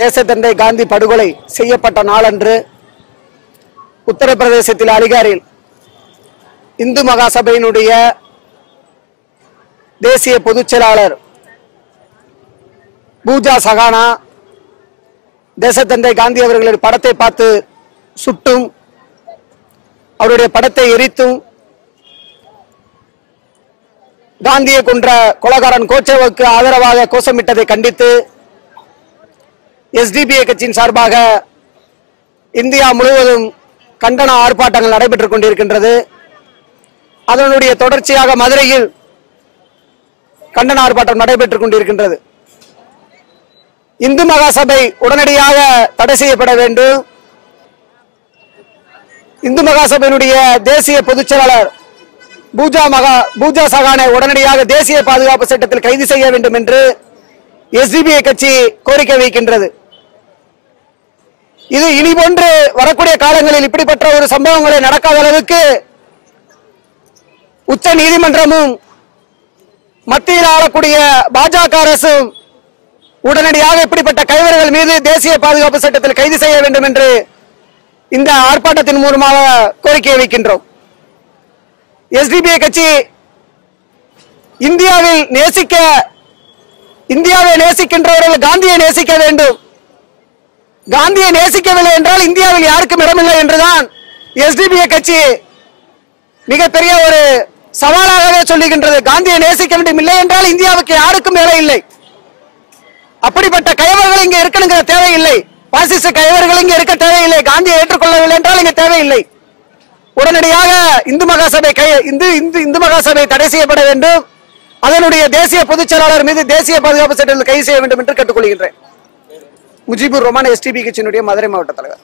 தேசத்தந்தை காந்தி படுகொலை செய்யப்பட்ட நாளன்று உத்தரப்பிரதேசத்தில் அலிகாரில் இந்து மகாசபையினுடைய தேசிய பொதுச் செயலாளர் பூஜா சகானா தேசத்தந்தை காந்தி அவர்களின் படத்தை பார்த்து சுட்டும் அவருடைய படத்தை எரித்தும் காந்தியை கொன்ற கொலகாரன் கோச்சேவுக்கு ஆதரவாக கோஷமிட்டதை கண்டித்து எஸ்டிபிஐ கட்சியின் சார்பாக இந்தியா முழுவதும் கண்டன ஆர்ப்பாட்டங்கள் நடைபெற்றுக் கொண்டிருக்கின்றது. அதனுடைய தொடர்ச்சியாக மதுரையில் கண்டன ஆர்ப்பாட்டம் நடைபெற்றுக் கொண்டிருக்கின்றது. இந்து மகாசபை உடனடியாக தடை செய்யப்பட வேண்டும். இந்து மகாசபையினுடைய தேசிய பொதுச் செயலாளர் பூஜா மகா பூஜா சகானை உடனடியாக தேசிய பாதுகாப்பு சட்டத்தில் கைது செய்ய வேண்டும் என்று எஸ்டிபிஐ கட்சி கோரிக்கை வைக்கின்றது. இது இனி போன்று வரக்கூடிய காலங்களில் இப்படிப்பட்ட ஒரு சம்பவங்களை நடக்காத அளவுக்கு உச்ச நீதிமன்றமும் மத்தியில் ஆளக்கூடிய பாஜக அரசும் உடனடியாக இப்படிப்பட்ட கைவர்கள் மீது தேசிய பாதுகாப்பு சட்டத்தில் கைது செய்ய வேண்டும் என்று இந்த ஆர்ப்பாட்டத்தின் மூலமாக கோரிக்கை வைக்கின்றோம். எஸ்டிபிஐ கட்சி இந்தியாவில் நேசிக்க இந்தியாவை நேசிக்கின்றவர்கள் காந்தியை நேசிக்க வேண்டும். காந்தியை நேசிக்கவில்லை என்றால் இந்தியாவில் யாருக்கும் இடமில்லை என்றுதான் எஸ்டிபிஐ கட்சி மிகப்பெரிய ஒரு சவாலாகவே சொல்லுகின்றது. காந்தியை நேசிக்க வேண்டும் இல்லை என்றால் இந்தியாவுக்கு யாருக்கும் வேலை இல்லை. அப்படிப்பட்ட கைவர்கள் இங்க இருக்கணுங்கிற தேவையில்லை. பாசிச கைவர்கள் இங்க இருக்க தேவையில்லை. காந்தியை ஏற்றுக்கொள்ளவில்லை என்றால் இங்க தேவையில்லை. உடனடியாக இந்து மகாசபை கை இந்து இந்து இந்து மகாசபை தடை செய்யப்பட வேண்டும். அதனுடைய தேசிய பொதுச் செயலாளர் மீது தேசிய பாதுகாப்பு சட்டத்தில் கைது செய்ய வேண்டும் என்று கேட்டுக்கொள்கின்றேன். முஜிபுர் ரஹ்மான் எஸ்டிபி கட்சியினுடைய மதுரை மாவட்ட தலைவர்